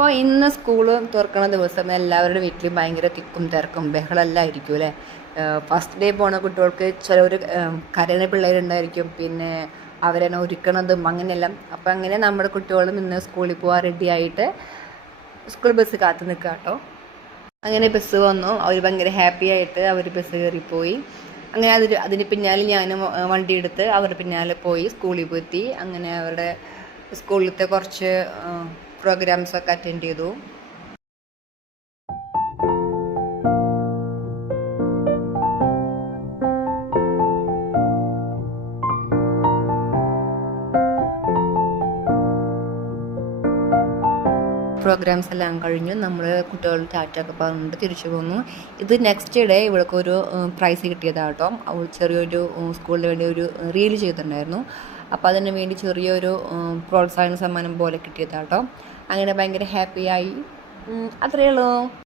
അപ്പോൾ ഇന്ന് സ്കൂൾ തുറക്കുന്ന ദിവസം എല്ലാവരുടെ വീട്ടിലും ഭയങ്കര തിക്കും തിരക്കും ബഹളമെല്ലാമായിരിക്കും അല്ലേ? ഫസ്റ്റ് ഡേ പോണ കുട്ടികൾക്ക് ചില ഒരു കരയുന്ന പിള്ളേരുണ്ടായിരിക്കും. പിന്നെ അവരെന്നെ ഒരുക്കണതും അങ്ങനെയെല്ലാം. അപ്പോൾ അങ്ങനെ നമ്മുടെ കുട്ടികളും ഇന്ന് സ്കൂളിൽ പോകാൻ റെഡി ആയിട്ട് സ്കൂൾ ബസ് കാത്തു നിൽക്കുക കേട്ടോ അങ്ങനെ ബസ് വന്നു. അവർ ഭയങ്കര ഹാപ്പി ആയിട്ട് അവർ ബസ് കയറിപ്പോയി. അങ്ങനെ അതിന് അതിന് പിന്നാലെ ഞാനും വണ്ടി എടുത്ത് അവരുടെ പിന്നാലെ പോയി സ്കൂളിൽ പോയി അങ്ങനെ അവരുടെ സ്കൂളിലത്തെ കുറച്ച് പ്രോഗ്രാംസ് ഒക്കെ അറ്റൻഡ് ചെയ്തു. പ്രോഗ്രാംസ് എല്ലാം കഴിഞ്ഞു. നമ്മൾ കുട്ടികൾ ടാറ്റൊക്കെ പറഞ്ഞിട്ട് തിരിച്ചു പോന്നു. ഇത് നെക്സ്റ്റ് ഡേ ഇവൾക്ക് പ്രൈസ് കിട്ടിയതാട്ടോ. ചെറിയൊരു സ്കൂളിന് വേണ്ടി ഒരു റീൽ ചെയ്തിട്ടുണ്ടായിരുന്നു. അപ്പോൾ അതിന് വേണ്ടി ചെറിയൊരു പ്രോത്സാഹന സമ്മാനം പോലെ കിട്ടിയതാട്ടോ. അങ്ങനെ ഭയങ്കര ഹാപ്പിയായി അത്രയേ ഉള്ളൂ.